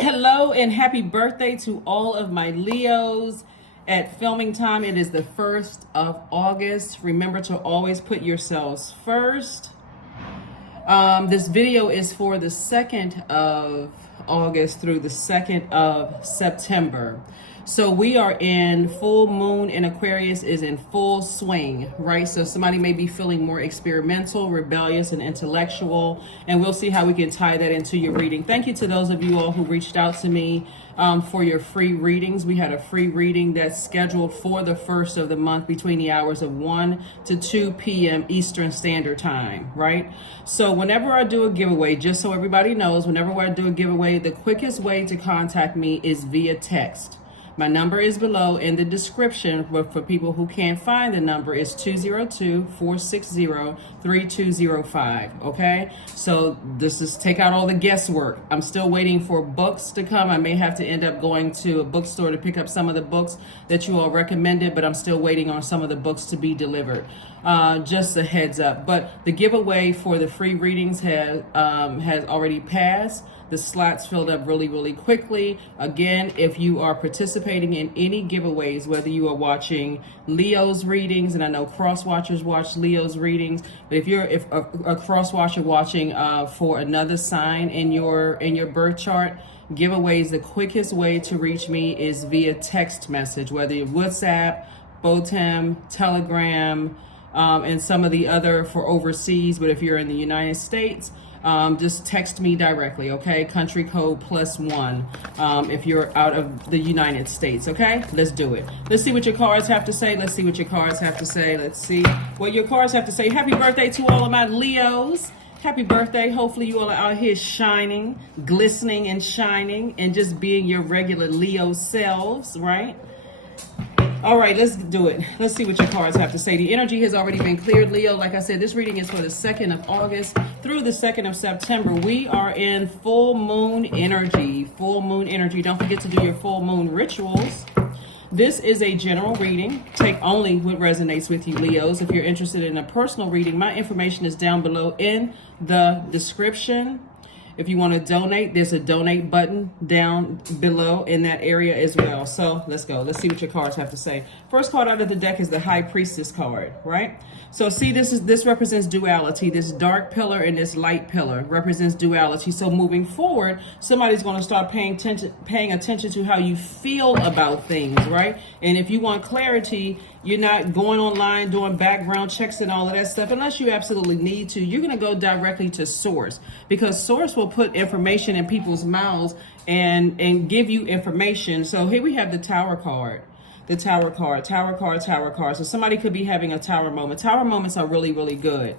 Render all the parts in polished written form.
Hello and happy birthday to all of my Leos. At filming time, it is the 1st of August. Remember to always put yourselves first. This video is for the 2nd of August through the 2nd of September. So we are in full moon, and Aquarius is in full swing, right? So somebody may be feeling more experimental, rebellious, and intellectual, and we'll see how we can tie that into your reading. Thank you to those of you all who reached out to me for your free readings. We had a free reading that's scheduled for the 1st of the month between the hours of 1 to 2 p.m. Eastern Standard Time, right? So whenever I do a giveaway, just so everybody knows, whenever I do a giveaway, the quickest way to contact me is via text. My number is below in the description, but for people who can't find the number, is 202-460-3205, okay? So this is take out all the guesswork. I'm still waiting for books to come. I may have to end up going to a bookstore to pick up some of the books that you all recommended, but I'm still waiting on some of the books to be delivered. Just a heads up. But the giveaway for the free readings has already passed. The slots filled up really, really quickly. Again, if you are participating in any giveaways, whether you are watching Leo's readings, and I know cross watchers watch Leo's readings, but if you're a cross watcher watching for another sign in your birth chart, giveaways, the quickest way to reach me is via text message, whether you're WhatsApp, Botem, Telegram, and some of the other for overseas. But if you're in the United States, just text me directly, okay? Country code +1 if you're out of the United States, okay? Let's do it. Let's see what your cards have to say. Let's see what your cards have to say. Let's see what your cards have to say. Happy birthday to all of my Leos. Happy birthday. Hopefully you all are out here shining, glistening and shining, and just being your regular Leo selves, right? All right, let's do it. Let's see what your cards have to say. The energy has already been cleared, Leo. Like I said, this reading is for the 2nd of August through the 2nd of September. We are in full moon energy. Full moon energy. Don't forget to do your full moon rituals. This is a general reading. Take only what resonates with you, Leos. If you're interested in a personal reading, my information is down below in the description. If you want to donate, there's a donate button down below in that area as well. So let's go. Let's see what your cards have to say. First card out of the deck is the High Priestess card, right? So see, this represents duality. This dark pillar and this light pillar represents duality. So moving forward, somebody's going to start paying attention to how you feel about things, right? And if you want clarity, you're not going online doing background checks and all of that stuff unless you absolutely need to. You're going to go directly to source, because source will put information in people's mouths and give you information. So here we have the Tower card. The Tower card, Tower card, Tower card. So somebody could be having a Tower moment. Tower moments are really, really good.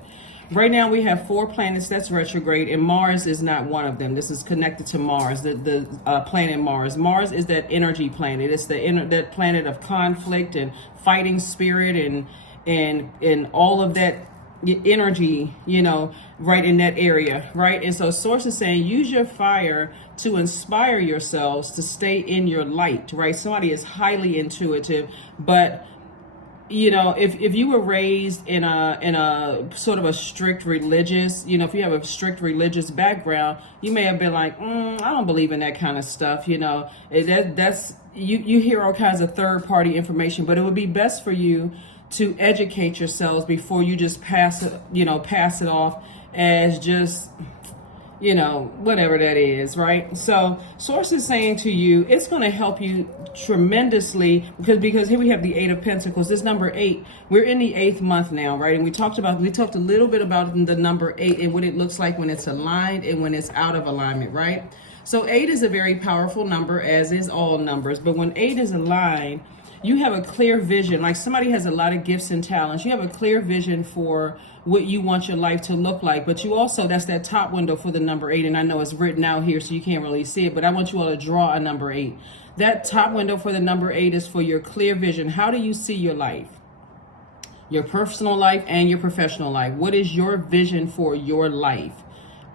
Right now we have 4 planets that's retrograde, and Mars is not one of them. This is connected to Mars, the planet Mars. Mars is that energy planet. It's that planet of conflict and fighting spirit and all of that energy, right in that area, right? And so Source is saying, use your fire to inspire yourselves to stay in your light, right? Somebody is highly intuitive, but if you were raised in a sort of a strict religious, if you have a strict religious background, you may have been like, I don't believe in that kind of stuff. That's you hear all kinds of third party information, but it would be best for you to educate yourselves before you just pass it off as just, whatever that is, right? So Source is saying to you, it's going to help you tremendously because here we have the 8 of Pentacles. This number 8, we're in the 8th month now, right? And we talked a little bit about the number 8 and what it looks like when it's aligned and when it's out of alignment, right? So 8 is a very powerful number, as is all numbers. But when 8 is aligned, you have a clear vision. Like somebody has a lot of gifts and talents. You have a clear vision for what you want your life to look like. But you also, that's that top window for the number 8. And I know it's written out here, so you can't really see it, but I want you all to draw a number 8. That top window for the number 8 is for your clear vision. How do you see your life? Your personal life and your professional life. What is your vision for your life?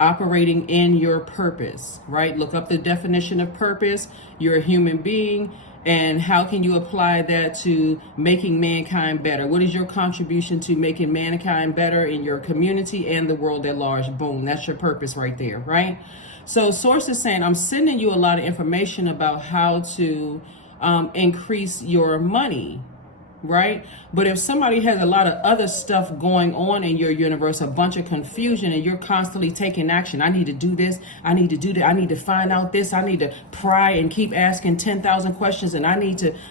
Operating in your purpose, right? Look up the definition of purpose. You're a human being. And how can you apply that to making mankind better? What is your contribution to making mankind better in your community and the world at large? Boom, that's your purpose right there, right? So source is saying, I'm sending you a lot of information about how to increase your money, right? But if somebody has a lot of other stuff going on in your universe, a bunch of confusion, and you're constantly taking action, I need to do this, I need to do that, I need to find out this, I need to pry and keep asking 10,000 questions, and I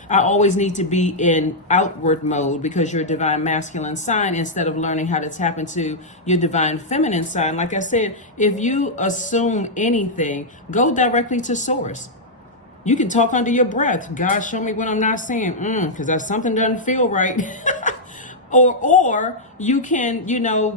always need to be in outward mode because you're a divine masculine sign, instead of learning how to tap into your divine feminine sign. Like I said, if you assume anything, go directly to source. You can talk under your breath. God, show me when I'm not saying, because something doesn't feel right. or you can,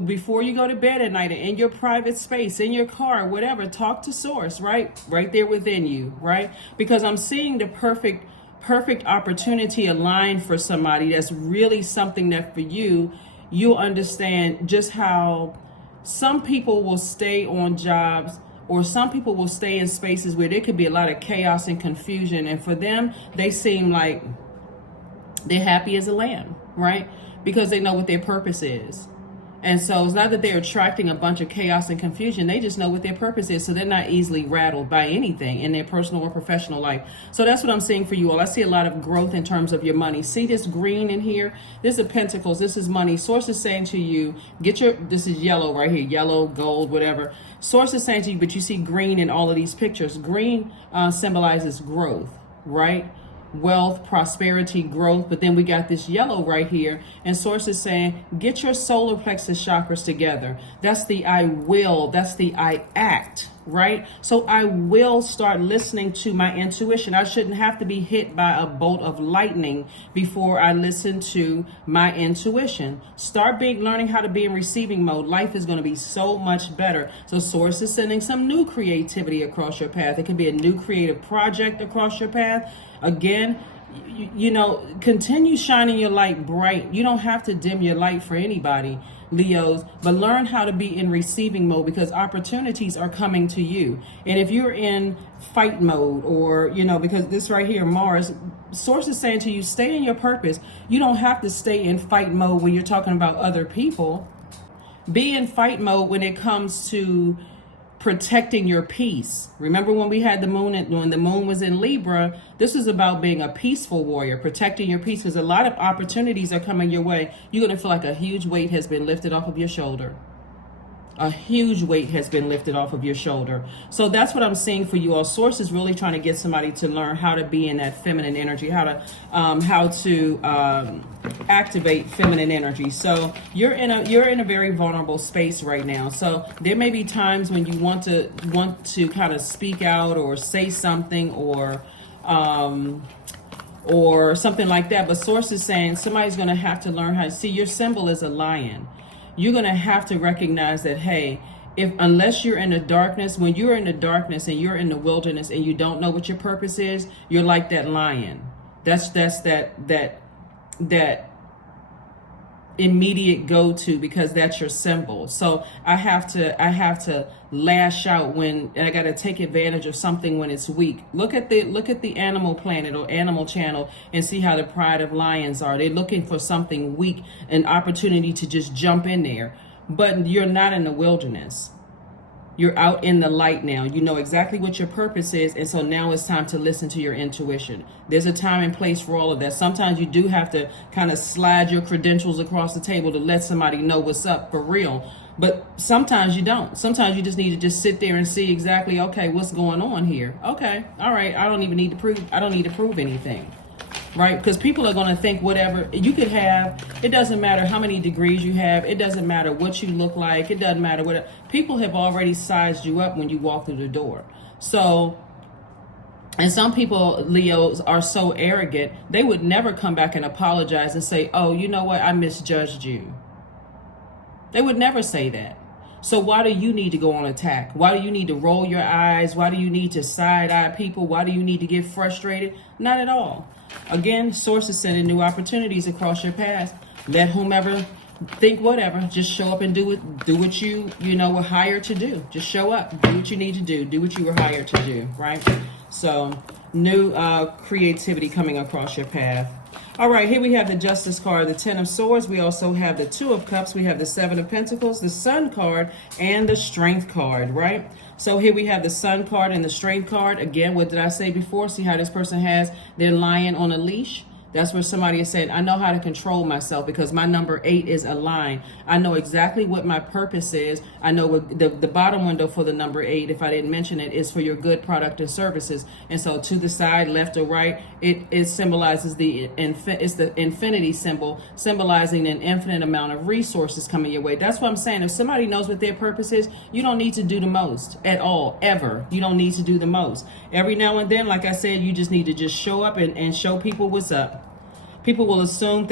before you go to bed at night, in your private space, in your car, whatever, talk to source, right? Right there within you, right? Because I'm seeing the perfect opportunity aligned for somebody. That's really something that for you, you'll understand just how some people will stay on jobs, or some people will stay in spaces where there could be a lot of chaos and confusion. And for them, they seem like they're happy as a lamb, right? Because they know what their purpose is. And so it's not that they're attracting a bunch of chaos and confusion. They just know what their purpose is. So they're not easily rattled by anything in their personal or professional life. So that's what I'm seeing for you all. I see a lot of growth in terms of your money. See this green in here? This is pentacles. This is money. Source is saying to you, this is yellow right here, yellow, gold, whatever. Source is saying to you, but you see green in all of these pictures. Green symbolizes growth, right? Wealth, prosperity, growth. But then we got this yellow right here, and source is saying, get your solar plexus chakras together. That's the I will, that's the I act, right? So I will start listening to my intuition. I shouldn't have to be hit by a bolt of lightning before I listen to my intuition. Start learning how to be in receiving mode. Life is going to be so much better. So source is sending some new creativity across your path. It can be a new creative project across your path. Again, continue shining your light bright. You don't have to dim your light for anybody, Leos, but learn how to be in receiving mode, because opportunities are coming to you. And if you're in fight mode, or, because this right here, Mars, source is saying to you, stay in your purpose. You don't have to stay in fight mode when you're talking about other people. Be in fight mode when it comes to protecting your peace. Remember when we had the moon, when the moon was in Libra, this is about being a peaceful warrior, protecting your peace, because a lot of opportunities are coming your way. You're going to feel like a huge weight has been lifted off of your shoulder. A huge weight has been lifted off of your shoulder. So that's what I'm seeing for you all. Source is really trying to get somebody to learn how to be in that feminine energy, how to activate feminine energy. So you're in a very vulnerable space right now. So there may be times when you want to kind of speak out or say something or something like that. But source is saying somebody's going to have to learn how to see. Your symbol is a lion. You're going to have to recognize that, hey, unless you're in the darkness, when you're in the darkness and you're in the wilderness and you don't know what your purpose is, you're like that lion. That's that immediate go-to, because that's your symbol. So I have to lash out and I got to take advantage of something when it's weak. Look at the Animal Planet or Animal Channel and see how the pride of lions are. They're looking for something weak, an opportunity to just jump in there. But you're not in the wilderness. You're out in the light now. You know exactly what your purpose is. And so now it's time to listen to your intuition. There's a time and place for all of that. Sometimes you do have to kind of slide your credentials across the table to let somebody know what's up for real. But sometimes you don't. Sometimes you just need to just sit there and see exactly, okay, what's going on here? Okay, all right. I don't need to prove anything. Right? Because people are going to think whatever you could have. It doesn't matter how many degrees you have. It doesn't matter what you look like. It doesn't matter what. People have already sized you up when you walk through the door. So, and some people, Leos, are so arrogant, they would never come back and apologize and say, oh, you know what? I misjudged you. They would never say that. So why do you need to go on attack? Why do you need to roll your eyes? Why do you need to side-eye people? Why do you need to get frustrated? Not at all. Again, source is sending new opportunities across your path. Let whomever think whatever, just show up and do what you were hired to do. Just show up, do what you need to do what you were hired to do, right? So new creativity coming across your path. All right, here we have the Justice card, the Ten of Swords. We also have the Two of Cups. We have the Seven of Pentacles, the Sun card, and the Strength card, right? So here we have the Sun card and the Strength card. Again, what did I say before? See how this person has their lion on a leash? That's where somebody is saying, I know how to control myself because my number 8 is aligned. I know exactly what my purpose is. I know what the bottom window for the number 8, if I didn't mention it, is for your good product and services. And so to the side, left or right, it symbolizes it's the infinity symbol, symbolizing an infinite amount of resources coming your way. That's what I'm saying. If somebody knows what their purpose is, you don't need to do the most at all, ever. You don't need to do the most. Every now and then, like I said, you just need to just show up and show people what's up. People will assume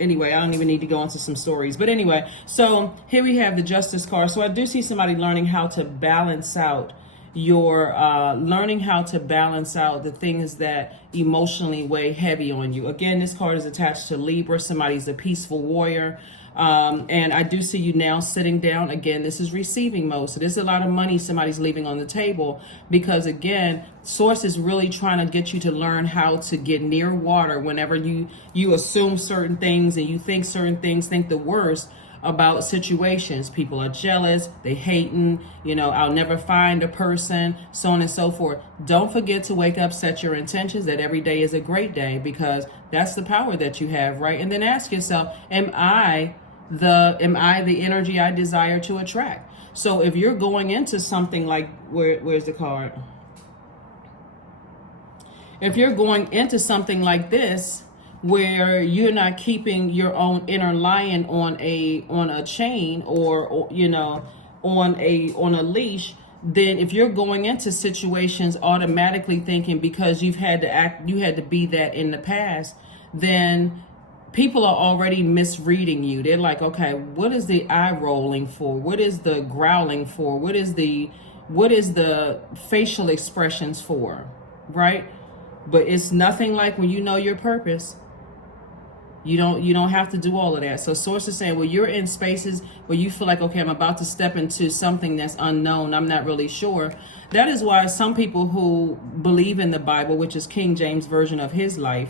anyway, I don't even need to go into some stories. But anyway, so here we have the Justice card. So I do see somebody learning how to balance out learning how to balance out the things that emotionally weigh heavy on you. Again, this card is attached to Libra. Somebody's a peaceful warrior. And I do see you now sitting down. Again, this is receiving mode. So there's a lot of money somebody's leaving on the table because, again, Source is really trying to get you to learn how to get near water whenever you assume certain things and you think certain things, think the worst about situations. People are jealous, they hating, I'll never find a person, so on and so forth. Don't forget to wake up, set your intentions that every day is a great day, because that's the power that you have, right? And then ask yourself, am I the energy I desire to attract? So if you're going into something like, where's the card? If you're going into something like this, where you're not keeping your own inner lion on a chain or on a leash, then if you're going into situations automatically thinking because you had to be that in the past, then people are already misreading you. They're like, okay, what is the eye rolling for? What is the growling for? What is the facial expressions for? Right? But it's nothing like when you know your purpose. You don't have to do all of that. So Source is saying, well, you're in spaces where you feel like, okay, I'm about to step into something that's unknown. I'm not really sure. That is why some people who believe in the Bible, which is King James version of his life,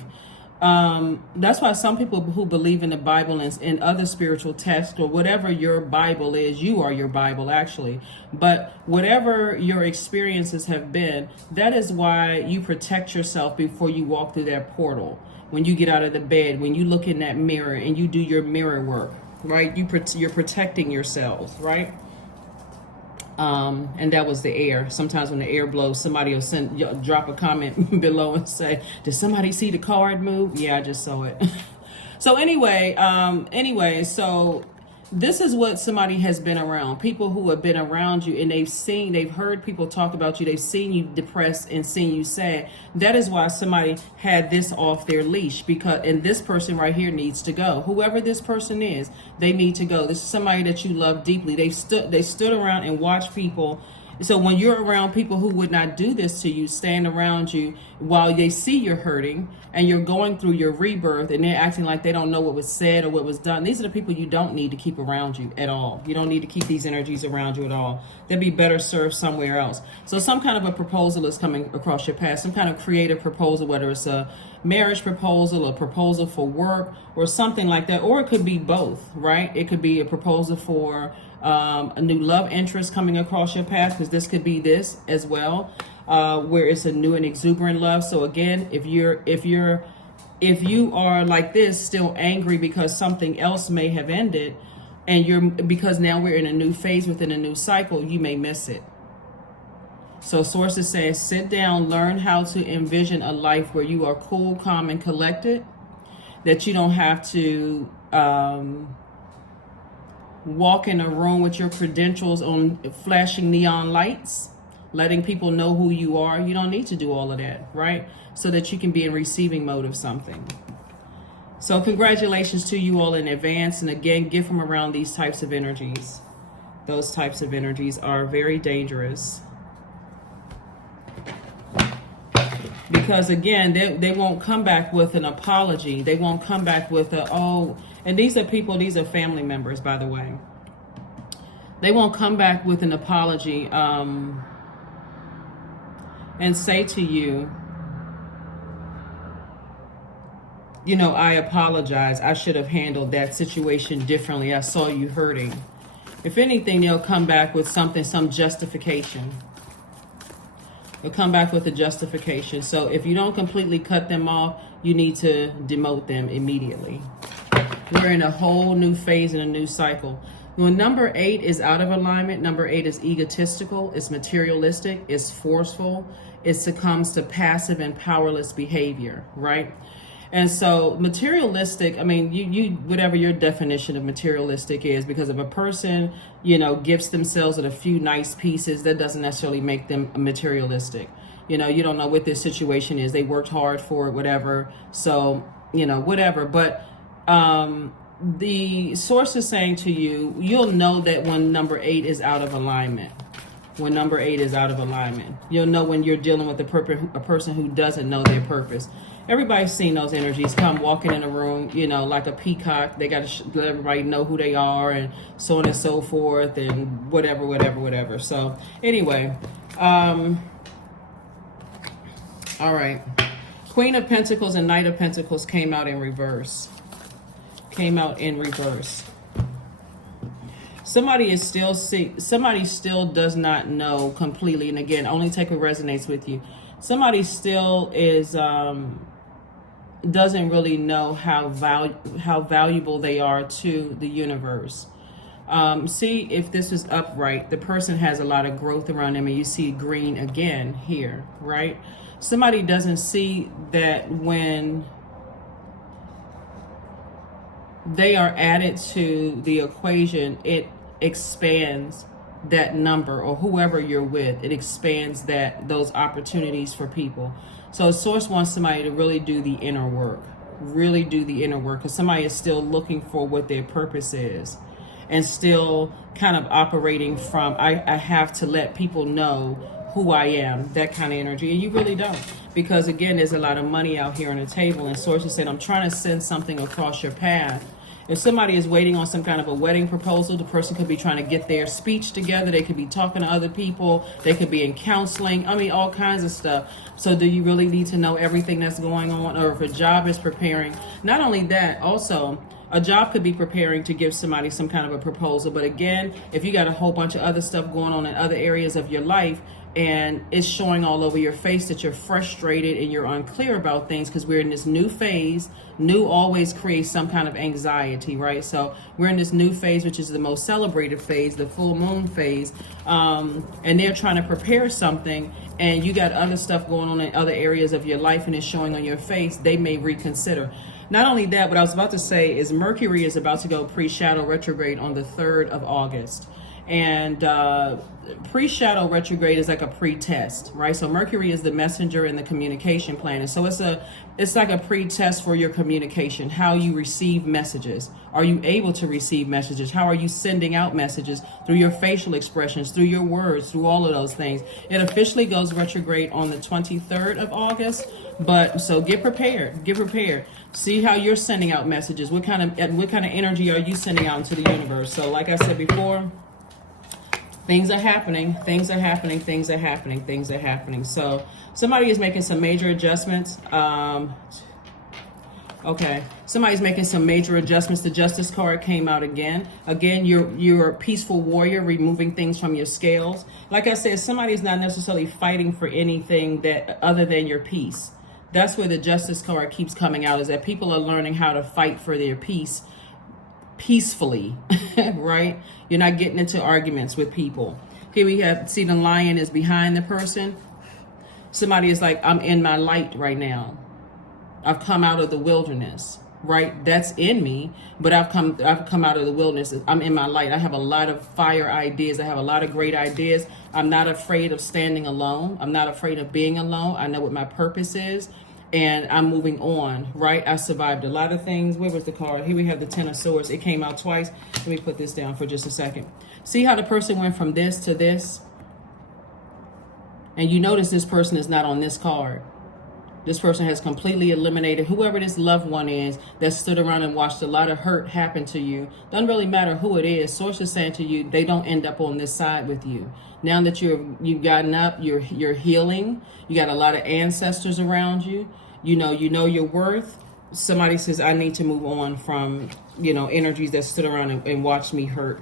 that's why some people who believe in the Bible and in other spiritual texts or whatever your Bible is, you are your Bible actually. But whatever your experiences have been, that is why you protect yourself before you walk through that portal. When you get out of the bed, when you look in that mirror and you do your mirror work, right? You're protecting yourselves, right? And that was the air. Sometimes when the air blows, somebody will drop a comment below and say, did somebody see the card move? Yeah, I just saw it. So anyway, so this is what somebody has been around. People who have been around you and they've heard people talk about you. They've seen you depressed and seen you sad. That is why somebody had this off their leash, and this person right here needs to go. Whoever this person is, they need to go. This is somebody that you love deeply. They stood around and watched people. So when you're around people who would not do this to you, stand around you while they see you're hurting and you're going through your rebirth and they're acting like they don't know what was said or what was done. These are the people you don't need to keep around you at all. You don't need to keep these energies around you at all. They'd be better served somewhere else. So some kind of a proposal is coming across your path, some kind of creative proposal, whether it's a marriage proposal, a proposal for work or something like that. Or it could be both, right? It could be a proposal for a new love interest coming across your path, because this could be this as well, where it's a new and exuberant love. So again, if you are like this, still angry because something else may have ended, and because now we're in a new phase within a new cycle, you may miss it. So Source is saying, sit down, learn how to envision a life where you are cool, calm, and collected, that you don't have to walk in a room with your credentials on flashing neon lights, letting people know who you are. You don't need to do all of that, right? So that you can be in receiving mode of something. So congratulations to you all in advance. And again, get from around these types of energies. Those types of energies are very dangerous. Because again, they won't come back with an apology. They won't come back with and these are family members, by the way. They won't come back with an apology and say to you, I apologize. I should have handled that situation differently. I saw you hurting. If anything, they'll come back with something, some justification. They'll come back with a justification. So if you don't completely cut them off, you need to demote them immediately. We're in a whole new phase and a new cycle. When number 8 is out of alignment, number 8 is egotistical, it's materialistic, it's forceful, it succumbs to passive and powerless behavior, right? And so materialistic, I mean, you whatever your definition of materialistic is, because if a person, gifts themselves with a few nice pieces, that doesn't necessarily make them materialistic. You don't know what this situation is. They worked hard for it, whatever. So, whatever. But the source is saying to you, you'll know that when number 8 is out of alignment. When number 8 is out of alignment, you'll know when you're dealing with a person who doesn't know their purpose. Everybody's seen those energies come walking in a room, like a peacock. They got to let everybody know who they are and so on and so forth and whatever. So anyway, all right. Queen of Pentacles and Knight of Pentacles came out in reverse. Somebody still does not know completely. And again, only take what resonates with you. Somebody still is, doesn't really know how valuable they are to the universe. See if this is upright. The person has a lot of growth around them, and you see green again here, right? Somebody doesn't see that when they are added to the equation, it expands that number, or whoever you're with, it expands those opportunities for people. So source wants somebody to really do the inner work, because somebody is still looking for what their purpose is and still kind of operating from, I have to let people know who I am, that kind of energy. And you really don't, because again, there's a lot of money out here on the table, and source is saying, I'm trying to send something across your path. If somebody is waiting on some kind of a wedding proposal, the person could be trying to get their speech together. They could be talking to other people. They could be in counseling. I mean, all kinds of stuff. So do you really need to know everything that's going on? Or if a job is preparing, not only that, also a job could be preparing to give somebody some kind of a proposal. But again, if you got a whole bunch of other stuff going on in other areas of your life, and it's showing all over your face that you're frustrated and you're unclear about things, because we're in this new phase. New always creates some kind of anxiety, right? So we're in this new phase, which is the most celebrated phase, the full moon phase, and they're trying to prepare something, and you got other stuff going on in other areas of your life, and it's showing on your face. They may reconsider. Not only that, what I was about to say is Mercury is about to go pre-shadow retrograde on the 3rd of August. And pre-shadow retrograde is like a pre-test, right? So Mercury is the messenger and the communication planet. So it's like a pre-test for your communication, how you receive messages. Are you able to receive messages? How are you sending out messages? Through your facial expressions, through your words, through all of those things. It officially goes retrograde on the 23rd of August. But so get prepared. See how you're sending out messages. What kind of energy are you sending out into the universe? So like I said before, things are happening. So somebody is making some major adjustments. Somebody's making some major adjustments. The Justice card came out again. Again, you're a peaceful warrior, removing things from your scales. Like I said, somebody's not necessarily fighting for anything that other than your peace. That's where the Justice card keeps coming out, is that people are learning how to fight for their peace peacefully, right? You're not getting into arguments with people. Here we have, see the lion is behind the person. Somebody is like, I'm in my light right now. I've come out of the wilderness, right? That's in me, but I've come out of the wilderness. I'm in my light. I have a lot of fire ideas. I have a lot of great ideas. I'm not afraid of standing alone. I'm not afraid of being alone. I know what my purpose is, and I'm moving on, right? I survived a lot of things. Where was the card? Here we have the Ten of Swords. It came out twice. Let me put this down for just a second. See how the person went from this to this? And you notice this person is not on this card. This person has completely eliminated whoever this loved one is that stood around and watched a lot of hurt happen to you. Doesn't really matter who it is. Source is saying to you, they don't end up on this side with you. Now that you've gotten up, you're healing. You got a lot of ancestors around you. You know your worth. Somebody says, I need to move on from, energies that stood around and watched me hurt.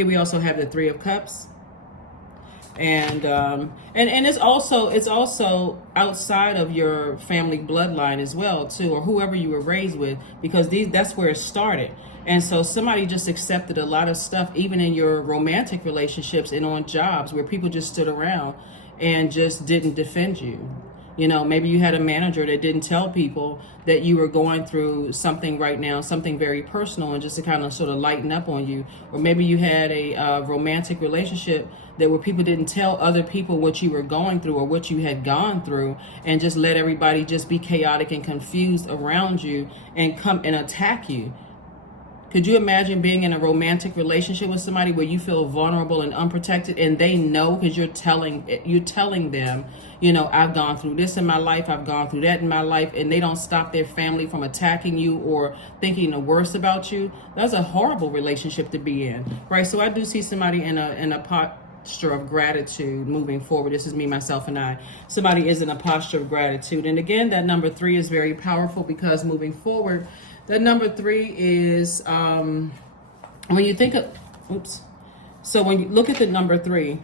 Here we also have the Three of Cups. And it's also outside of your family bloodline as well too, or whoever you were raised with, because that's where it started. And so somebody just accepted a lot of stuff, even in your romantic relationships and on jobs, where people just stood around and just didn't defend you. You know, maybe you had a manager that didn't tell people that you were going through something right now, something very personal, and just to kind of sort of lighten up on you. Or maybe you had a romantic relationship that where people didn't tell other people what you were going through or what you had gone through, and just let everybody just be chaotic and confused around you and come and attack you. Could you imagine being in a romantic relationship with somebody where you feel vulnerable and unprotected, and they know because you're telling them, you know, I've gone through this in my life, I've gone through that in my life, and they don't stop their family from attacking you or thinking the worst about you? That's a horrible relationship to be in, right? So I do see somebody in a posture of gratitude moving forward. This is me, myself, and I. Somebody is in a posture of gratitude. And again, that number 3 is very powerful, because moving forward, that number 3 is when you think of, so when you look at the number 3,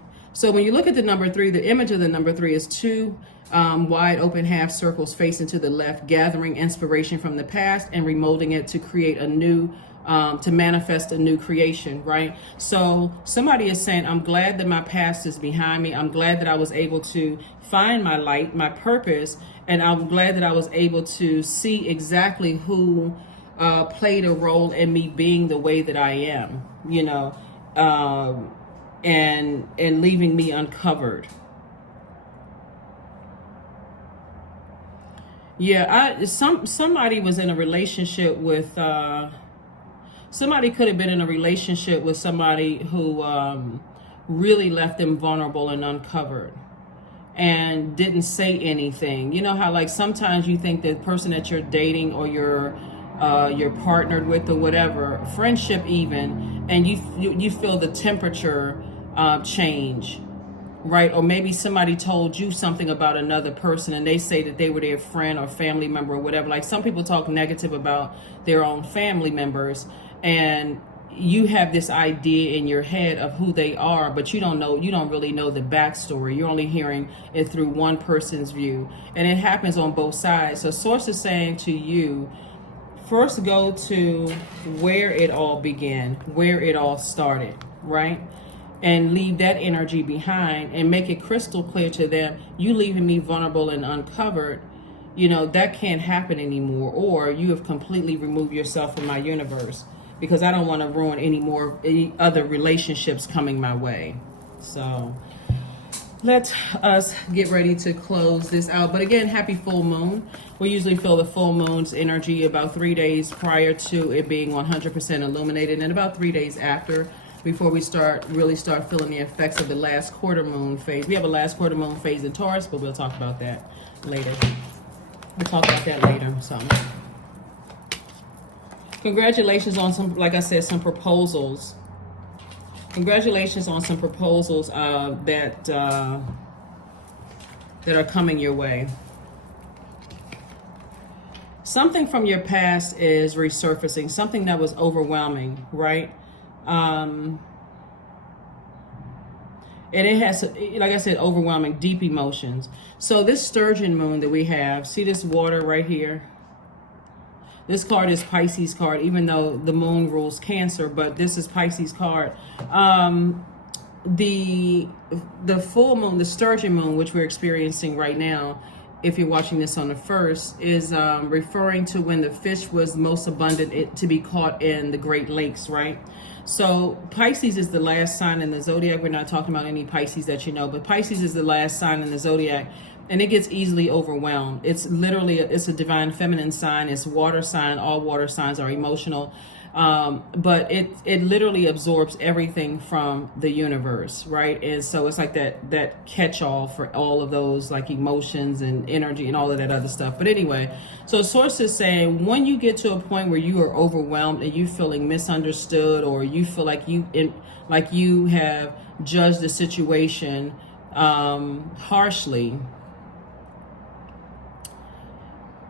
the image of the number 3 is 2 wide open half circles facing to the left, gathering inspiration from the past and remolding it to create a new, to manifest a new creation, right? So somebody is saying, I'm glad that my past is behind me. I'm glad that I was able to find my light, my purpose, and I'm glad that I was able to see exactly who played a role in me being the way that I am, you know, and leaving me uncovered. Yeah, somebody was in a relationship with somebody could have been in a relationship with somebody who really left them vulnerable and uncovered and didn't say anything. You know how like sometimes you think the person that you're dating or you're partnered with or whatever, friendship even, and you feel the temperature change, right? Or maybe somebody told you something about another person and they say that they were their friend or family member or whatever. Like some people talk negative about their own family members, and you have this idea in your head of who they are, but you don't really know the backstory. You're only hearing it through one person's view, and it happens on both sides. So source is saying to you, first go to where it all began, where it all started, right? And leave that energy behind and make it crystal clear to them, you leaving me vulnerable and uncovered, you know, that can't happen anymore, or you have completely removed yourself from my universe, because I don't want to ruin any other relationships coming my way. So let us get ready to close this out. But again, happy full moon. We usually feel the full moon's energy about 3 days prior to it being 100% illuminated, and about 3 days after, before we really start feeling the effects of the last quarter moon phase. We have a last quarter moon phase in Taurus, but we'll talk about that later. So congratulations on some, like I said, some proposals. Congratulations on some proposals that are coming your way. Something from your past is resurfacing, something that was overwhelming, right? And it has, like I said, overwhelming, deep emotions. So this sturgeon moon that we have, see this water right here? This card is Pisces card, even though the moon rules Cancer, but this is Pisces card. The full moon, the sturgeon moon, which we're experiencing right now, if you're watching this on the 1st, is referring to when the fish was most abundant to be caught in the Great Lakes, right? So Pisces is the last sign in the zodiac. We're not talking about any Pisces that you know, but Pisces is the last sign in the zodiac, and it gets easily overwhelmed. It's literally, it's a divine feminine sign. It's water sign. All water signs are emotional. But it literally absorbs everything from the universe, right? And so it's like that catch-all for all of those like emotions and energy and all of that other stuff. But anyway, so source is saying when you get to a point where you are overwhelmed and you feeling misunderstood, or you feel like you have judged the situation harshly,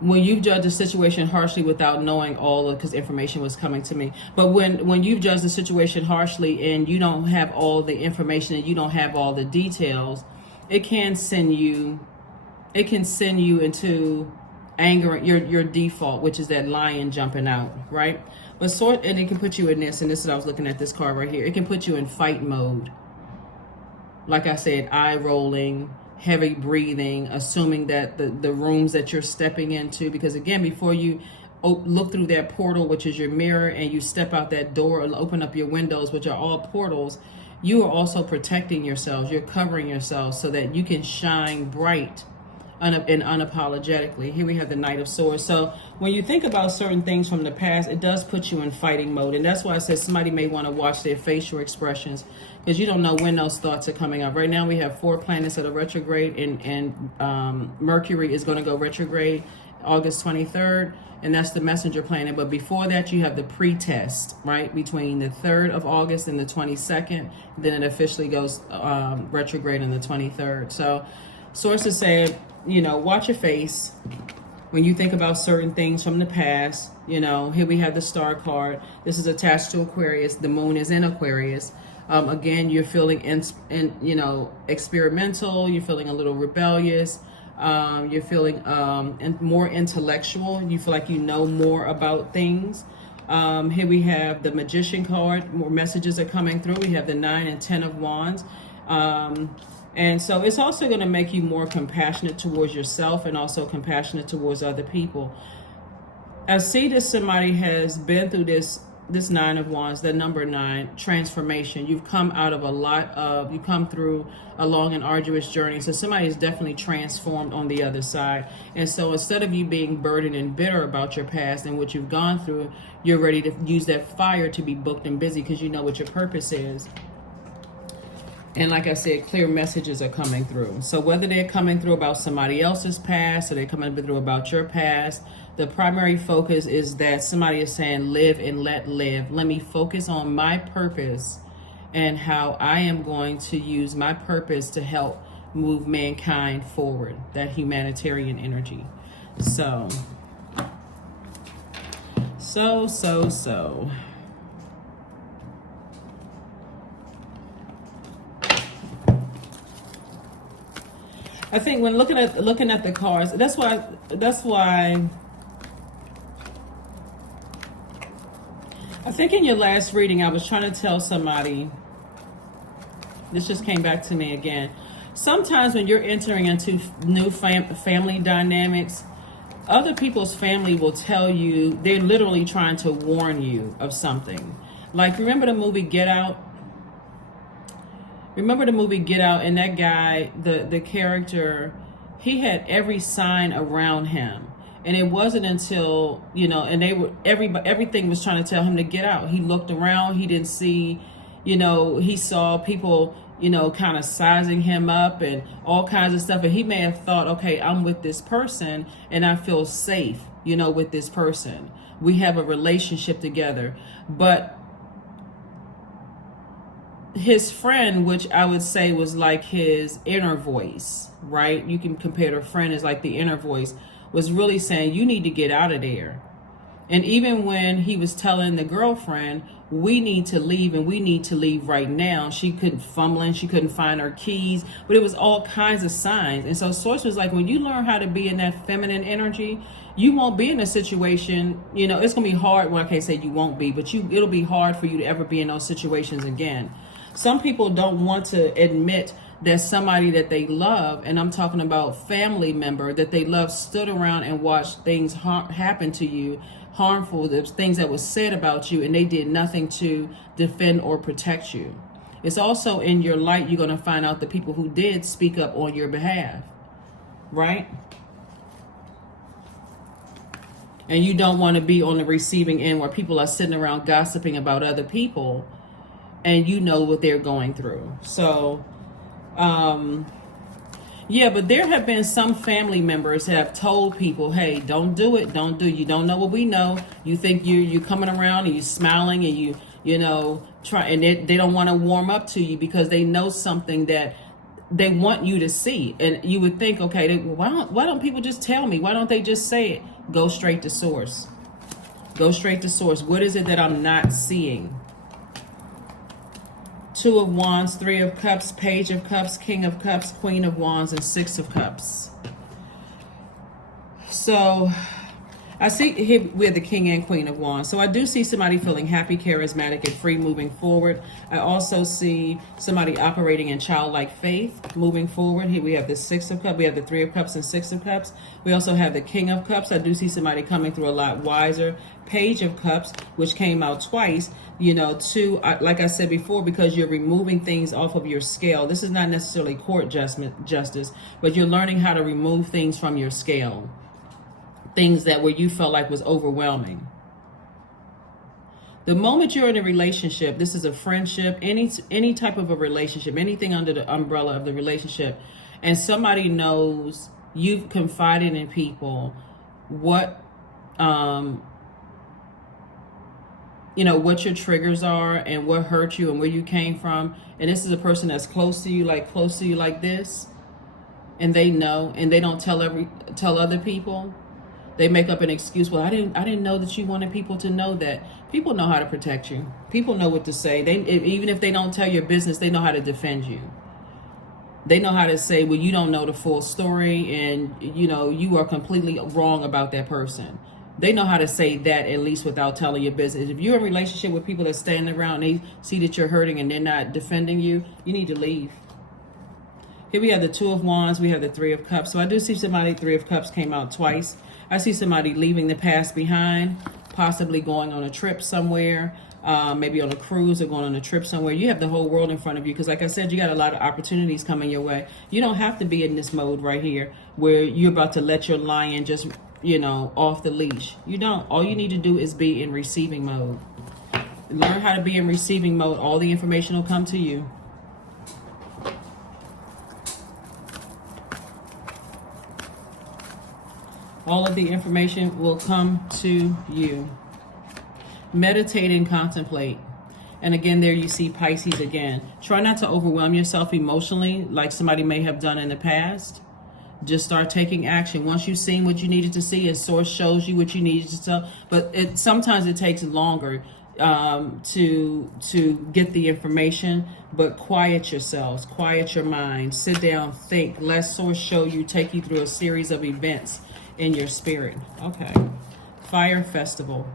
when you've judged a situation harshly without knowing all of, because information was coming to me, but when you've judged a situation harshly and you don't have all the information and you don't have all the details, it can send you into anger, your default, which is that lion jumping out, right? But and it can put you in this, and this is, I was looking at this card right here, it can put you in fight mode. Like I said, eye rolling, heavy breathing, assuming that the rooms that you're stepping into, because again, before you look through that portal, which is your mirror, and you step out that door and open up your windows, which are all portals, you are also protecting yourselves. You're covering yourselves so that you can shine bright and unapologetically. Here we have the Knight of Swords. So when you think about certain things from the past, it does put you in fighting mode. And that's why I said somebody may want to watch their facial expressions, because you don't know when those thoughts are coming up. Right now we have 4 planets that are retrograde, and Mercury is going to go retrograde August 23rd, and that's the messenger planet. But before that, you have the pre-test, right, between the 3rd of August and the 22nd. Then it officially goes retrograde on the 23rd. So sources say, watch your face when you think about certain things from the past. Here we have the Star card. This is attached to Aquarius. The moon is in Aquarius. Again, you're feeling experimental. You're feeling a little rebellious. You're feeling more intellectual. You feel like you know more about things. Here we have the Magician card. More messages are coming through. We have the 9 and 10 of Wands. And so it's also going to make you more compassionate towards yourself and also compassionate towards other people. I see that somebody has been through this 9 of Wands, the number 9, transformation. You've come out of you come through a long and arduous journey. So somebody is definitely transformed on the other side. And so instead of you being burdened and bitter about your past and what you've gone through, you're ready to use that fire to be booked and busy because you know what your purpose is. And like I said, clear messages are coming through. So whether they're coming through about somebody else's past or they're coming through about your past, the primary focus is that somebody is saying, live and let live. Let me focus on my purpose and how I am going to use my purpose to help move mankind forward, that humanitarian energy. So. I think when looking at the cards, that's why I think in your last reading I was trying to tell somebody, this just came back to me again. Sometimes when you're entering into new family dynamics, other people's family will tell you, they're literally trying to warn you of something. Like, remember the movie Get Out? And that guy, the character, he had every sign around him. And it wasn't until, and everything was trying to tell him to get out. He looked around, he didn't see, he saw people, kind of sizing him up and all kinds of stuff. And he may have thought, okay, I'm with this person and I feel safe, with this person. We have a relationship together. But his friend, which I would say was like his inner voice, right? You can compare a friend as like the inner voice, was really saying, you need to get out of there. And even when he was telling the girlfriend, we need to leave and we need to leave right now, she couldn't fumbling, she couldn't find her keys, but it was all kinds of signs. And so Source was like, when you learn how to be in that feminine energy, you won't be in a situation, it's going to be hard. Well, I can't say you won't be, but it'll be hard for you to ever be in those situations again. Some people don't want to admit that somebody that they love, and I'm talking about family member that they love, stood around and watched things happen to you, harmful, the things that was said about you, and they did nothing to defend or protect you. It's also in your light you're going to find out the people who did speak up on your behalf, right? And you don't want to be on the receiving end where people are sitting around gossiping about other people and you know what they're going through. So, yeah, but there have been some family members that have told people, hey, don't do it. You don't know what we know. You think you're coming around and you're smiling and you try, and they don't want to warm up to you because they know something that they want you to see. And you would think, okay, why don't people just tell me? Why don't they just say it? Go straight to source. Go straight to source. What is it that I'm not seeing? Two of Wands, Three of Cups, Page of Cups, King of Cups, Queen of Wands, and Six of Cups. So I see here we have the King and Queen of Wands. So I do see somebody feeling happy, charismatic, and free moving forward. I also see somebody operating in childlike faith moving forward. Here we have the Six of Cups. We have the Three of Cups and Six of Cups. We also have the King of Cups. I do see somebody coming through a lot wiser. Page of Cups, which came out twice. You know, like I said before, because you're removing things off of your scale. This is not necessarily court justice, but you're learning how to remove things from your scale. Things that where you felt like was overwhelming. The moment you're in a relationship, this is a friendship, any type of a relationship, anything under the umbrella of the relationship, and somebody knows you've confided in people what what your triggers are and what hurt you and where you came from, and this is a person that's close to you like this, and they know, and they don't tell other people. They make up an excuse. Well, I didn't know that you wanted people to know that. People know how to protect you. People know what to say. Even if they don't tell your business, they know how to defend you. They know how to say, well, you don't know the full story, and you are completely wrong about that person. They know how to say that, at least without telling your business. If you're in a relationship with people that stand around and they see that you're hurting and they're not defending you, you need to leave. Here we have the Two of Wands. We have the Three of Cups. So I do see somebody, Three of Cups came out twice. I see somebody leaving the past behind, possibly going on a trip somewhere, maybe on a cruise or going on a trip somewhere. You have the whole world in front of you because, like I said, you got a lot of opportunities coming your way. You don't have to be in this mode right here where you're about to let your lion just, off the leash. You don't. All you need to do is be in receiving mode. Learn how to be in receiving mode. All the information will come to you. All of the information will come to you. Meditate and contemplate. And again, there you see Pisces again. Try not to overwhelm yourself emotionally like somebody may have done in the past. Just start taking action. Once you've seen what you needed to see, and source shows you what you needed to tell. But sometimes it takes longer to get the information. But quiet yourselves. Quiet your mind. Sit down. Think. Let source show you. Take you through a series of events in your spirit. Okay. Fire Festival.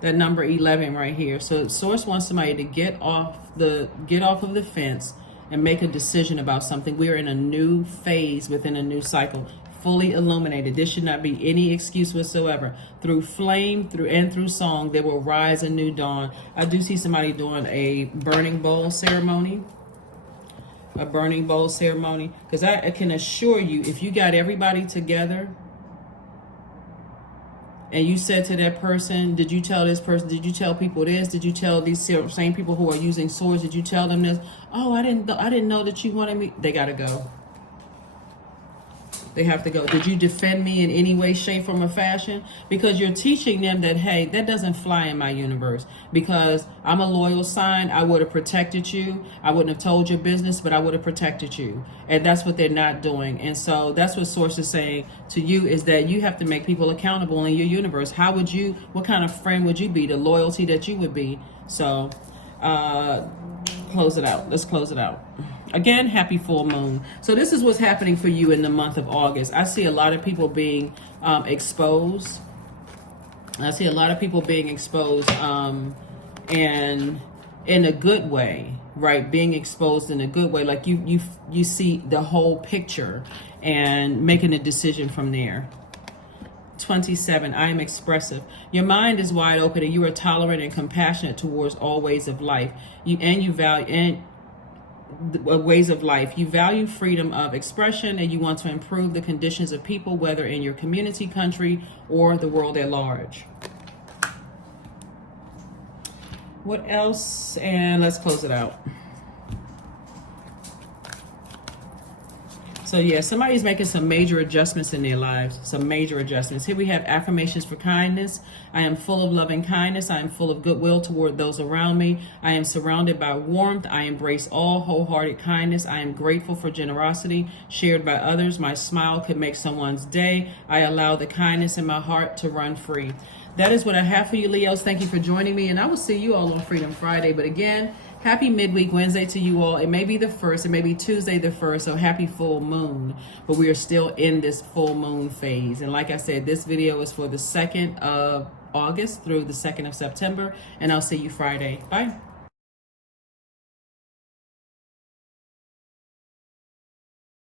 That number 11 right here. So source wants somebody to get off of the fence and make a decision about something. We are in a new phase within a new cycle, fully illuminated. This should not be any excuse whatsoever. Through flame, through song, there will rise a new dawn. I do see somebody doing a burning bowl ceremony. A burning bowl ceremony. Because I can assure you, if you got everybody together and you said to that person, did you tell this person, did you tell people this? Did you tell these same people who are using swords, did you tell them this? Oh, I didn't know that you wanted me. They got to go. They have to go. Did you defend me in any way, shape, form, or fashion? Because you're teaching them that, hey, that doesn't fly in my universe. Because I'm a loyal sign, I would have protected you. I wouldn't have told your business, but I would have protected you. And that's what they're not doing. And so that's what Source is saying to you, is that you have to make people accountable in your universe. What kind of friend would you be? The loyalty that you would be. So close it out. Let's close it out. Again, happy full moon. So this is what's happening for you in the month of August. I see a lot of people being exposed. I see a lot of people being exposed and in a good way, right? Being exposed in a good way. Like you see the whole picture and making a decision from there. 27, I am expressive. Your mind is wide open and you are tolerant and compassionate towards all ways of life. You value ways of life. You value freedom of expression and you want to improve the conditions of people, whether in your community, country, or the world at large. What else? And let's close it out. So yeah, somebody's making some major adjustments in their lives, some major adjustments. Here we have affirmations for kindness. I am full of loving kindness. I am full of goodwill toward those around me. I am surrounded by warmth. I embrace all wholehearted kindness. I am grateful for generosity shared by others. My smile could make someone's day. I allow the kindness in my heart to run free. That is what I have for you, Leos. Thank you for joining me, and I will see you all on Freedom Friday. But again, happy midweek Wednesday to you all. It may be the 1st, it may be Tuesday the 1st, so happy full moon. But we are still in this full moon phase. And like I said, this video is for the 2nd of August through the 2nd of September, and I'll see you Friday. Bye.